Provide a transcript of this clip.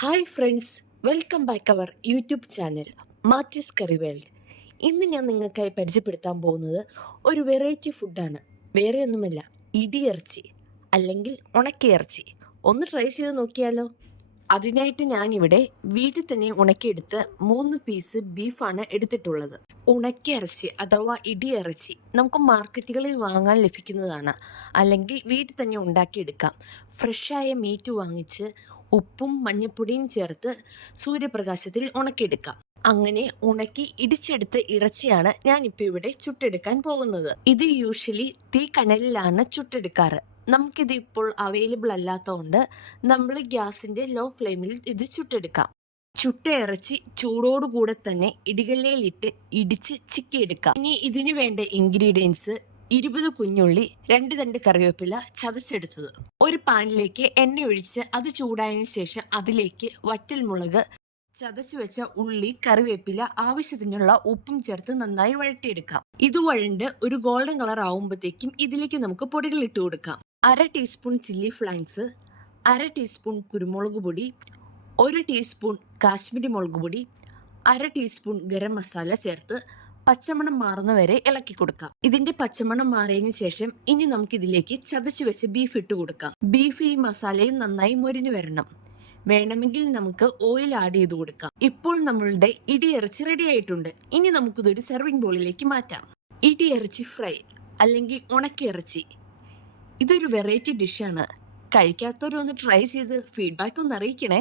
Hi friends, welcome back our YouTube channel Mathews curry world. ഇന്ന് ഞാൻ നിങ്ങൾക്കായി പരിചയപ്പെടുത്താൻ പോകുന്നത് ഒരു വെറൈറ്റി ഫുഡാണ്. വേറെ ഒന്നുമല്ല, ഇടിയിറച്ചി അല്ലെങ്കിൽ ഉണക്കയിറച്ചി. ഒന്ന് ട്രൈ ചെയ്ത് നോക്കിയാലോ? അതിനായിട്ട് ഞാനിവിടെ വീട്ടിൽ തന്നെ ഉണക്കിയെടുത്ത് 3 പീസ് ബീഫാണ് എടുത്തിട്ടുള്ളത്. ഉണക്കിയിറച്ചി അഥവാ ഇടിയിറച്ചി നമുക്ക് മാർക്കറ്റുകളിൽ വാങ്ങാൻ ലഭിക്കുന്നതാണ്, അല്ലെങ്കിൽ വീട്ടിൽ തന്നെ ഉണ്ടാക്കിയെടുക്കാം. ഫ്രഷായ മീറ്റ് വാങ്ങിച്ച് ഉപ്പും മഞ്ഞപ്പൊടിയും ചേർത്ത് സൂര്യപ്രകാശത്തിൽ ഉണക്കിയെടുക്കാം. അങ്ങനെ ഉണക്കി ഇടിച്ചെടുത്ത ഇറച്ചിയാണ് ഞാനിപ്പോൾ ഇവിടെ ചുട്ടെടുക്കാൻ പോകുന്നത്. ഇത് യൂഷ്വലി തീ കനലിലാണ് ചുട്ടെടുക്കാറ്. നമുക്കിത് ഇപ്പോൾ അവൈലബിൾ അല്ലാത്തതുകൊണ്ട് നമ്മൾ ഗ്യാസിൻ്റെ ലോ ഫ്ലെയിമിൽ ഇത് ചുട്ടെടുക്കാം. ചുട്ട ഇറച്ചി ചൂടോടുകൂടെ തന്നെ ഇടികല്ലിലിട്ട് ഇടിച്ച് ചിക്കിയെടുക്കാം. ഇനി ഇതിനു വേണ്ട ഇൻഗ്രീഡിയൻസ്: 20 കുഞ്ഞുള്ളി, 2 തണ്ട് കറിവേപ്പില ചതച്ചെടുത്തത്. ഒരു പാനിലേക്ക് എണ്ണ ഒഴിച്ച് അത് ചൂടായതിനു ശേഷം അതിലേക്ക് വറ്റൽമുളക്, ചതച്ചു വെച്ച ഉള്ളി, കറിവേപ്പില, ആവശ്യത്തിനുള്ള ഉപ്പും ചേർത്ത് നന്നായി വഴറ്റിയെടുക്കാം. ഇത് വഴണ്ട് ഒരു ഗോൾഡൻ കളർ ആവുമ്പോഴത്തേക്കും ഇതിലേക്ക് നമുക്ക് പൊടികൾ ഇട്ട് കൊടുക്കാം. 1/2 ടീസ്പൂൺ ചില്ലി ഫ്ലേക്സ്, 1/2 ടീസ്പൂൺ കുരുമുളക് പൊടി, 1 ടീസ്പൂൺ കാശ്മീരി മുളക് പൊടി, 1/2 ടീസ്പൂൺ ഗരം മസാല ചേർത്ത് പച്ചമണം മാറുന്നവരെ ഇളക്കി കൊടുക്കാം. ഇതിന്റെ പച്ചമണം മാറിയതിനു ശേഷം ഇനി നമുക്കിതിലേക്ക് ചതച്ചു വെച്ച് ബീഫ് ഇട്ട് കൊടുക്കാം. ബീഫ് ഈ മസാലയും നന്നായി മൊരിഞ്ഞു വരണം. വേണമെങ്കിൽ നമുക്ക് ഓയിൽ ആഡ് ചെയ്ത് കൊടുക്കാം. ഇപ്പോൾ നമ്മളുടെ ഇടിയിറച്ചി റെഡി ആയിട്ടുണ്ട്. ഇനി നമുക്കിതൊരു സെർവിങ് ബോളിലേക്ക് മാറ്റാം. ഇടിയിറച്ചി ഫ്രൈ അല്ലെങ്കിൽ ഉണക്കിയിറച്ചി ഇതൊരു വെറൈറ്റി ഡിഷാണ്. കഴിക്കാത്തവരൊന്ന് ട്രൈ ചെയ്ത് ഫീഡ്ബാക്ക് ഒന്ന് അറിയിക്കണേ.